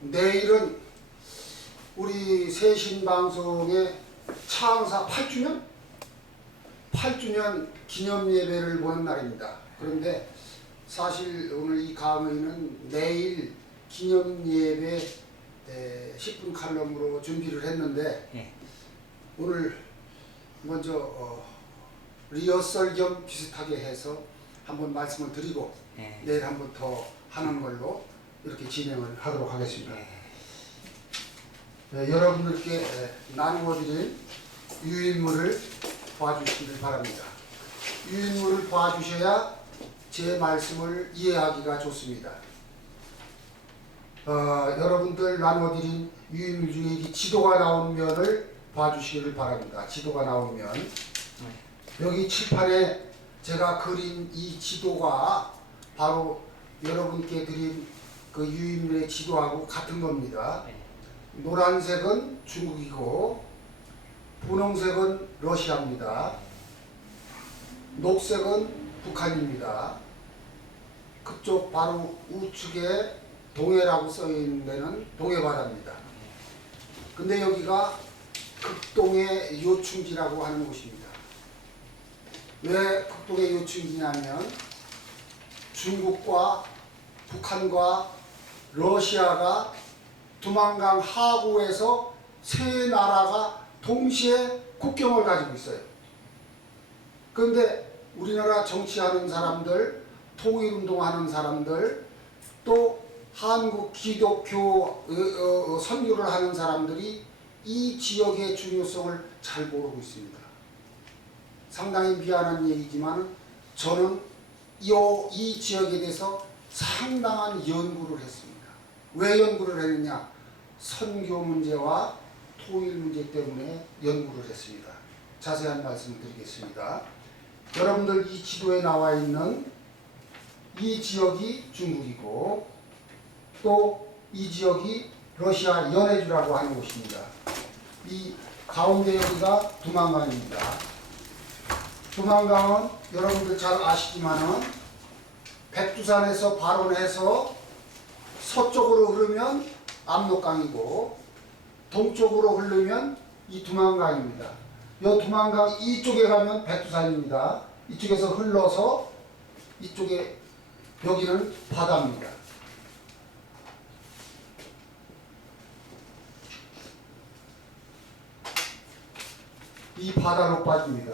내일은 우리 세신방송의 창사 8주년? 8주년 기념 예배를 보는 날입니다. 그런데 사실 오늘 이 강의는 내일 기념 예배 10분 칼럼으로 준비를 했는데 오늘 먼저 리허설 겸 비슷하게 해서 한번 말씀을 드리고 내일 한번 더 하는 걸로 이렇게 진행을 하도록 하겠습니다. 여러분들께 나누어드릴 유인물을 봐주시길 바랍니다. 유인물을 봐주셔야 제 말씀을 이해하기가 좋습니다. 여러분들 나누어드린 유인물 중에 이 지도가 나온 면을 봐주시기를 바랍니다. 지도가 나온 면. 여기 칠판에 제가 그린 이 지도가 바로 여러분께 드린 그 유인물의 지도하고 같은 겁니다. 노란색은 중국이고 분홍색은 러시아입니다. 녹색은 북한입니다. 그쪽 바로 우측에 동해라고 써있는 데는 동해바다입니다. 근데 여기가 극동의 요충지라고 하는 곳입니다. 왜 극동의 요충지냐면 중국과 북한과 러시아가 두만강 하구에서 세 나라가 동시에 국경을 가지고 있어요. 그런데 우리나라 정치하는 사람들, 통일운동하는 사람들, 또 한국 기독교 선교를 하는 사람들이 이 지역의 중요성을 잘 모르고 있습니다. 상당히 미안한 얘기지만 저는 이 지역에 대해서 상당한 연구를 했습니다. 왜 연구를 했느냐? 선교 문제와 통일 문제 때문에 연구를 했습니다. 자세한 말씀을 드리겠습니다. 여러분들 이 지도에 나와 있는 이 지역이 중국이고 또 이 지역이 러시아 연해주라고 하는 곳입니다. 이 가운데 여기가 두만강입니다. 두만강은 여러분들 잘 아시지만은 백두산에서 발원해서 서쪽으로 흐르면 압록강이고 동쪽으로 흐르면 이 두만강입니다. 이 두만강 이쪽에 가면 백두산입니다. 이쪽에서 흘러서 이쪽에 여기는 바다입니다. 이 바다로 빠집니다.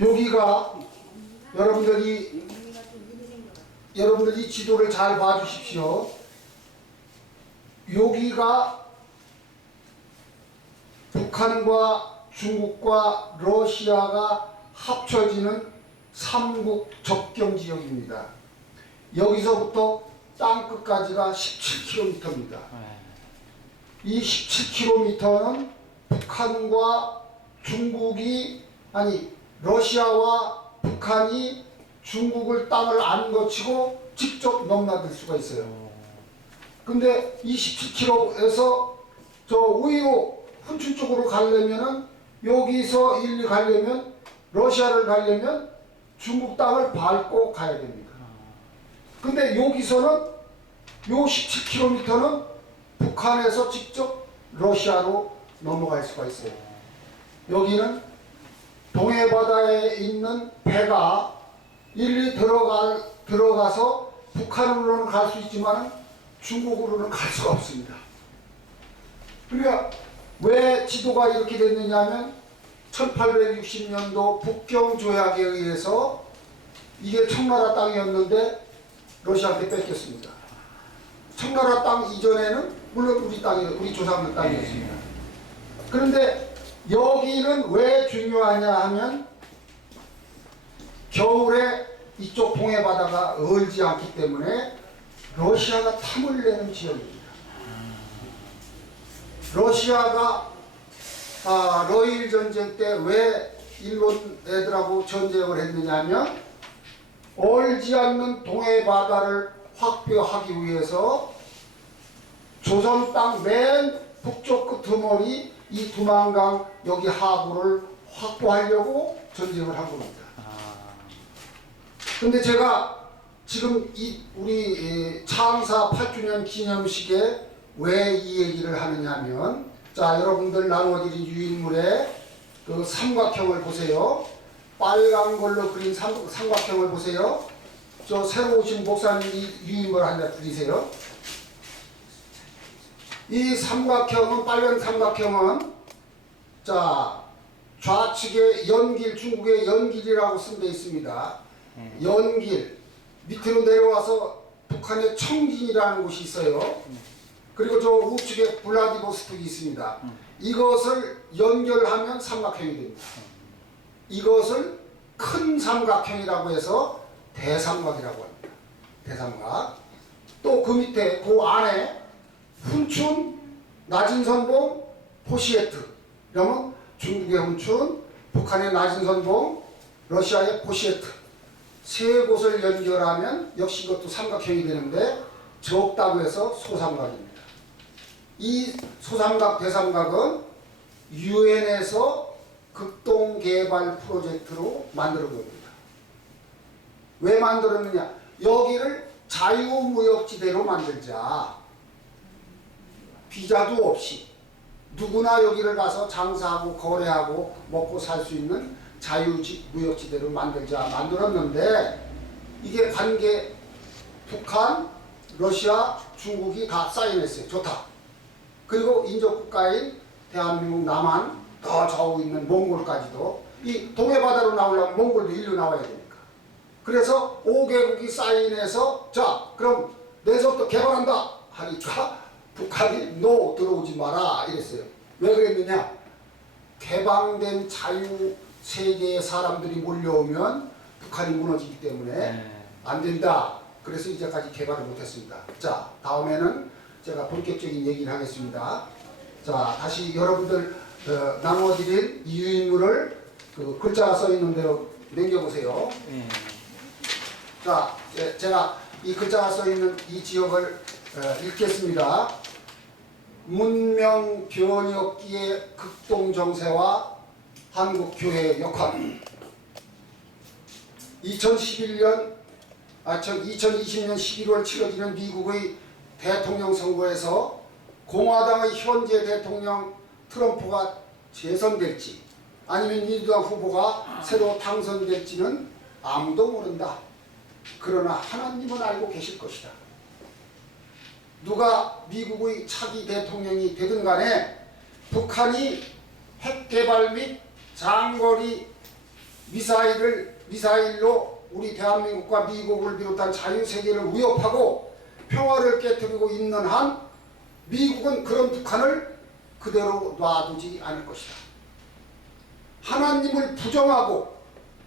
여기가 여러분들이 지도를 잘 봐주십시오. 여기가 북한과 중국과 러시아가 합쳐지는 삼국 접경 지역입니다. 여기서부터 땅끝까지가 17km입니다. 이 17km는 북한과 러시아와 북한이 중국을 땅을 안 거치고 직접 넘나들 수가 있어요. 근데 이 17km에서 저 위로 훈춘 쪽으로 가려면은 여기서 일리 가려면 러시아를 가려면 중국 땅을 밟고 가야 됩니다. 근데 여기서는 요 17km는 북한에서 직접 러시아로 넘어갈 수가 있어요. 여기는 동해바다에 있는 배가 일리 들어가서 북한으로는 갈 수 있지만 중국으로는 갈 수가 없습니다. 그러니까 왜 지도가 이렇게 됐느냐 하면 1860년도 북경조약에 의해서 이게 청나라 땅이었는데 러시아한테 뺏겼습니다. 청나라 땅 이전에는 물론 우리 조상들 땅이었습니다. 그런데 여기는 왜 중요하냐 하면 겨울에 이쪽 동해바다가 얼지 않기 때문에 러시아가 탐을 내는 지역입니다. 러시아가 러일 전쟁 때 왜 일본 애들하고 전쟁을 했느냐 하면 얼지 않는 동해바다를 확보하기 위해서 조선 땅 맨 북쪽 끝머리 이 두만강 여기 하구를 확보하려고 전쟁을 한 겁니다. 근데 제가 지금 우리 창사 8주년 기념식에 왜 이 얘기를 하느냐면, 자, 여러분들 나눠드린 유인물에 그 삼각형을 보세요. 빨간 걸로 그린 삼각형을 보세요. 저 새로 오신 목사님이 유인물 하나 드리세요. 이 삼각형은, 빨간 삼각형은, 자, 좌측에 연길, 중국의 연길이라고 쓴 데 있습니다. 연길. 밑으로 내려와서 북한의 청진이라는 곳이 있어요. 그리고 저 우측에 블라디보스톡이 있습니다. 이것을 연결하면 삼각형이 됩니다. 이것을 큰 삼각형이라고 해서 대삼각이라고 합니다. 대삼각. 또 그 밑에, 그 안에 훈춘, 나진선봉, 포시에트. 그러면 중국의 훈춘, 북한의 나진선봉, 러시아의 포시에트. 세 곳을 연결하면 역시 이것도 삼각형이 되는데, 적다고 해서 소삼각입니다. 이 소삼각, 대삼각은 유엔에서 극동개발 프로젝트로 만들어 겁니다. 왜 만들었느냐? 여기를 자유무역지대로 만들자. 비자도 없이 누구나 여기를 가서 장사하고 거래하고 먹고 살 수 있는 자유무역지대로 만들자 만들었는데, 이게 관계 북한, 러시아, 중국이 다 사인했어요. 좋다. 그리고 인접국가인 대한민국, 남한, 더 좌우 있는 몽골까지도, 이 동해바다로 나오려면 몽골도 일로 나와야 되니까. 그래서 5개국이 사인해서, 자, 그럼 내서부터 개발한다 하니까 북한이 노, 들어오지 마라 이랬어요. 왜 그랬느냐? 개방된 자유 세계의 사람들이 몰려오면 북한이 무너지기 때문에 안 된다. 그래서 이제까지 개발을 못했습니다. 자, 다음에는 제가 본격적인 얘기를 하겠습니다. 자, 다시 여러분들 나눠드릴 이 유인물을 그 글자가 써 있는 대로 남겨보세요. 자, 제가 이 글자가 써 있는 이 지역을 읽겠습니다. 문명 변혁기의 극동정세와 한국교회의 역할. 2020년 11월 치러지는 미국의 대통령 선거에서 공화당의 현재 대통령 트럼프가 재선될지 아니면 민주당 후보가 새로 당선될지는 아무도 모른다. 그러나 하나님은 알고 계실 것이다. 누가 미국의 차기 대통령이 되든 간에 북한이 핵개발 및 장거리 미사일로 우리 대한민국과 미국을 비롯한 자유세계를 위협하고 평화를 깨뜨리고 있는 한 미국은 그런 북한을 그대로 놔두지 않을 것이다. 하나님을 부정하고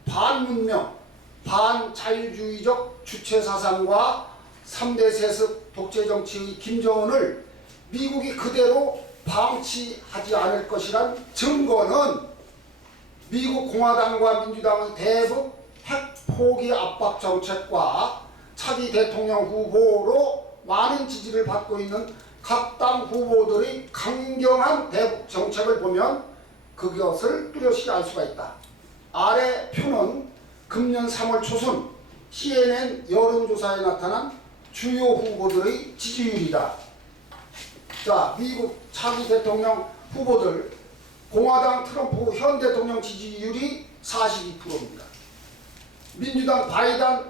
반문명, 반자유주의적 주체사상과 3대 세습 독재정치의 김정은을 미국이 그대로 방치하지 않을 것이란 증거는 미국 공화당과 민주당의 대북 핵 포기 압박 정책과 차기 대통령 후보로 많은 지지를 받고 있는 각 당 후보들의 강경한 대북 정책을 보면 그것을 뚜렷이 알 수가 있다. 아래 표는 금년 3월 초순 CNN 여론조사에 나타난 주요 후보들의 지지율이다. 자, 미국 차기 대통령 후보들, 공화당 트럼프 현 대통령 지지율이 42%입니다. 민주당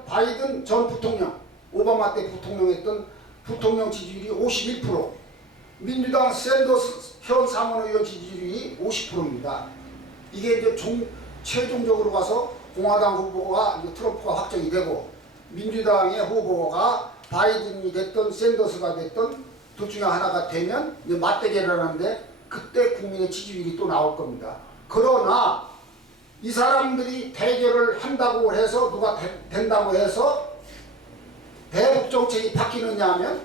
바이든 전 부통령, 오바마 때 부통령했던 부통령 지지율이 51%, 민주당 샌더스 현 상원의원 지지율이 50%입니다. 이게 이제 최종적으로 가서 공화당 후보가 이제 트럼프가 확정이 되고 민주당의 후보가 바이든이 됐든 샌더스가 됐든 둘 중에 하나가 되면 이제 맞대결을 하는데 그때 국민의 지지율이 또 나올 겁니다. 그러나 이 사람들이 대결을 한다고 해서 누가 된다고 해서 대북 정책이 바뀌느냐 하면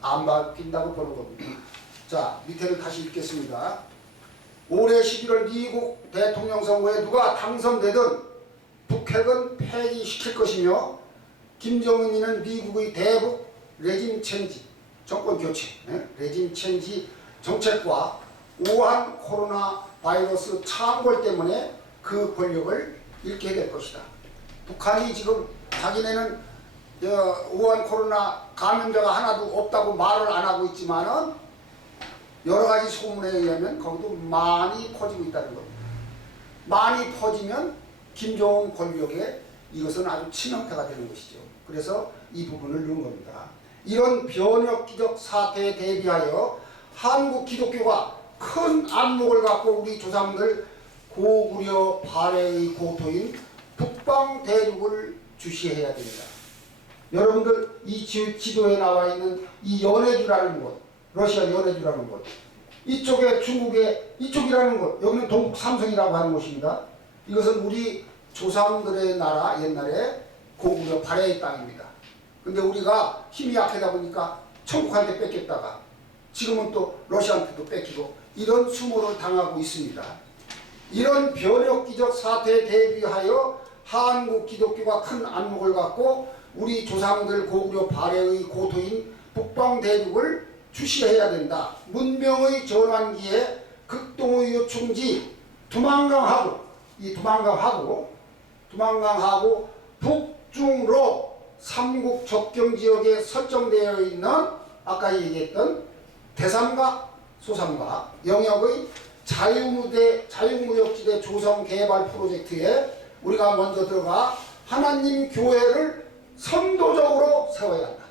안 바뀐다고 보는 겁니다. 자, 밑에를 다시 읽겠습니다. 올해 11월 미국 대통령 선거에 누가 당선되든 북핵은 폐기시킬 것이며 김정은이는 미국의 대북 레짐 체인지 정권 교체, 레짐 체인지 정책과 우한 코로나 바이러스 창궐 때문에 그 권력을 잃게 될 것이다. 북한이 지금 자기네는 우한 코로나 감염자가 하나도 없다고 말을 안 하고 있지만은 여러 가지 소문에 의하면 거기도 많이 퍼지고 있다는 겁니다. 많이 퍼지면 김정은 권력에 이것은 아주 치명타가 되는 것이죠. 그래서 이 부분을 넣은 겁니다. 이런 변혁기적 사태에 대비하여 한국 기독교가 큰 안목을 갖고 우리 조상들 고구려 발해의 고토인 북방 대륙을 주시해야 됩니다. 여러분들 이 지도에 나와 있는 이 연해주라는 곳, 러시아 연해주라는 곳, 이쪽에 중국의 이쪽이라는 곳, 여기는 동북 삼성이라고 하는 곳입니다. 이것은 우리 조상들의 나라 옛날에 고구려 발해의 땅입니다. 근데 우리가 힘이 약하다 보니까 천국한테 뺏겼다가 지금은 또 러시아한테도 뺏기고 이런 수모를 당하고 있습니다. 이런 변혁기적 사태에 대비하여 한국 기독교가 큰 안목을 갖고 우리 조상들 고구려 발해의 고토인 북방 대륙을 주시해야 된다. 문명의 전환기에 극동의 요충지 두만강하고 북중로 삼국 접경 지역에 설정되어 있는 아까 얘기했던 대삼각, 소삼각 영역의 자유무역지대 조성 개발 프로젝트에 우리가 먼저 들어가 하나님 교회를 선도적으로 세워야 한다.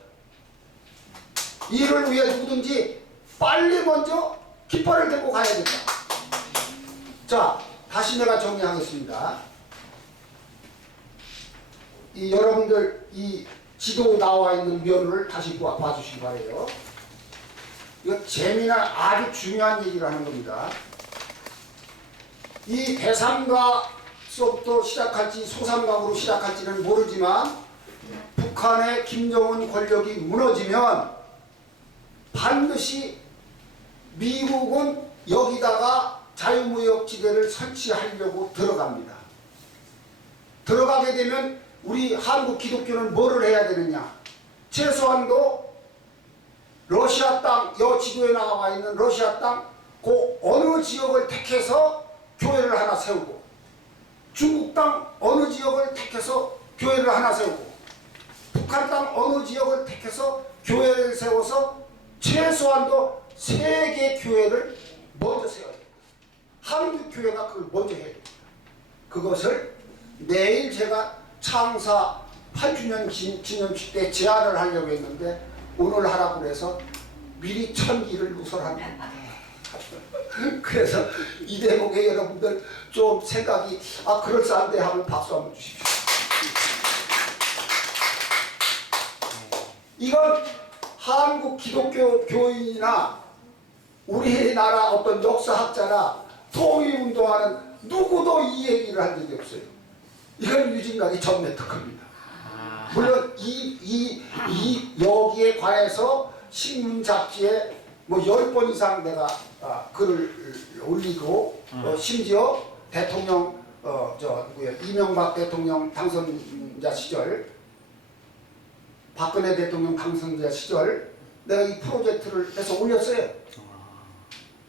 이를 위해 누구든지 빨리 먼저 깃발을 들고 가야 된다. 자, 다시 내가 정리하겠습니다. 여러분들 이 지도 나와 있는 면을 다시 봐주시기 바래요. 이거 재미난 아주 중요한 얘기를 하는 겁니다. 이 대삼각서부터 시작할지 소삼각으로 시작할지는 모르지만 북한의 김정은 권력이 무너지면 반드시 미국은 여기다가 자유무역지대를 설치하려고 들어갑니다. 들어가게 되면 우리 한국 기독교는 뭐를 해야 되느냐? 최소한도 러시아 땅, 여 지도에 나와 있는 러시아 땅, 그 어느 지역을 택해서 교회를 하나 세우고, 중국 땅 어느 지역을 택해서 교회를 하나 세우고, 북한 땅 어느 지역을 택해서 교회를 세워서 최소한도 3개 교회를 먼저 세워야 됩니다. 한국 교회가 그걸 먼저 해야 됩니다. 그것을 내일 제가 창사 8주년 기념식 때 제안을 하려고 했는데 오늘 하라고 그래서 미리 천기를 누설합니다. 그래서 이 대목에 여러분들 좀 생각이 그럴싸한데 하면 박수 한번 주십시오. 이건 한국 기독교 교인이나 우리나라 어떤 역사학자나 통일운동하는 누구도 이 얘기를 한 적이 없어요. 이건 유진각이 전매 특허입니다. 물론 여기에 관해서 신문 잡지에 뭐 10번 이상 내가 글을 올리고 심지어 대통령 이명박 대통령 당선자 시절, 박근혜 대통령 당선자 시절 내가 이 프로젝트를 해서 올렸어요.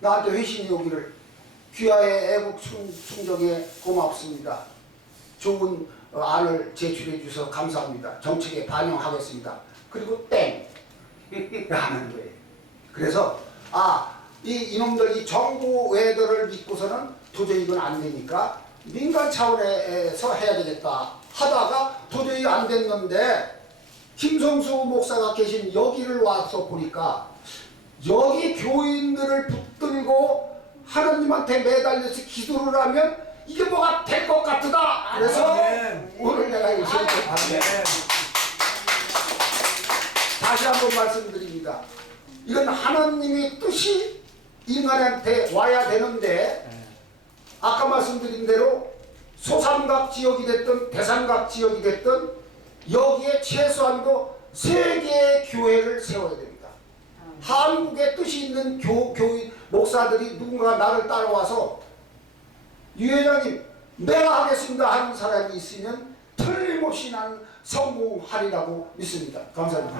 나한테 회신이 오기를 귀하의 애국 충정에 고맙습니다. 좋은 안을 제출해 주셔서 감사합니다. 정책에 반영하겠습니다. 그리고 땡! 라는 거예요. 그래서 이놈들 이 정부 외들을 믿고서는 도저히 이건 안 되니까 민간 차원에서 해야 되겠다 하다가 도저히 안 됐는데 김성수 목사가 계신 여기를 와서 보니까 여기 교인들을 붙들고 하나님한테 매달려서 기도를 하면 이게 뭐가 될 것 같다. 그래서 오늘 내가 이거 선택합니다. 다시 한번 말씀드립니다. 이건 하나님의 뜻이 인간한테 와야 되는데 아까 말씀드린 대로 소삼각 지역이 됐든 대삼각 지역이 됐든 여기에 최소한도 3개의 교회를 세워야 됩니다. 한국의 뜻이 있는 교인 목사들이 누군가 나를 따라와서 유 회장님 내가 하겠습니다 하는 사람이 있으면 틀림없이 나는 성공하리라고 믿습니다. 감사합니다.